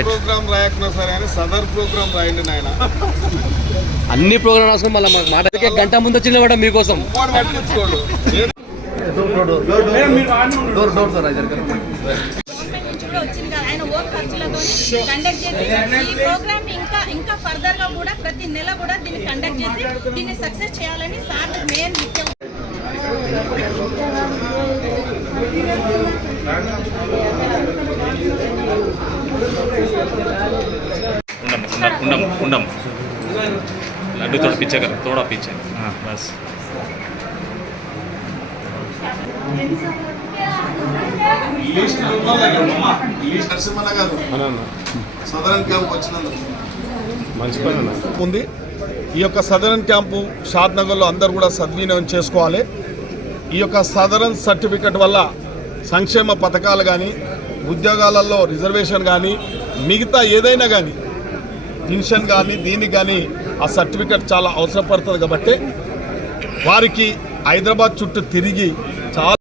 Programme రాయకున్నా సరే అని Sadar programme రాయండి నాయన. అన్ని ప్రోగ్రామ్ అవసరం మళ్ళీ మాకు గంట ముందు వచ్చిన కూడా మీకోసం. కండక్ట్ చేసి ఈ ప్రోగ్రామ్ ఇంకా ఇంకా ఫర్దర్గా కూడా ప్రతి నెల కూడా దీన్ని కండక్ట్ చేసి దీన్ని సక్సెస్ చేయాలని సార్ మెయిన్ ముఖ్యం ఉండము ఉండము లడ్డు తోడ పిచ్చ తోడా పిచ్చ. బస్. ఉంది. ఈ యొక్క సదరన్ క్యాంపు షాద్నగర్లో అందరు కూడా సద్వినియోగం చేసుకోవాలి. ఈ యొక్క సదరన్ సర్టిఫికెట్ వల్ల సంక్షేమ పథకాలు కానీ ఉద్యోగాలలో రిజర్వేషన్ కానీ మిగతా ఏదైనా కానీ పెన్షన్ కానీ దీనికి కానీ ఆ సర్టిఫికెట్ చాలా అవసరపడుతుంది కాబట్టి వారికి హైదరాబాద్ చుట్టూ తిరిగి చాలా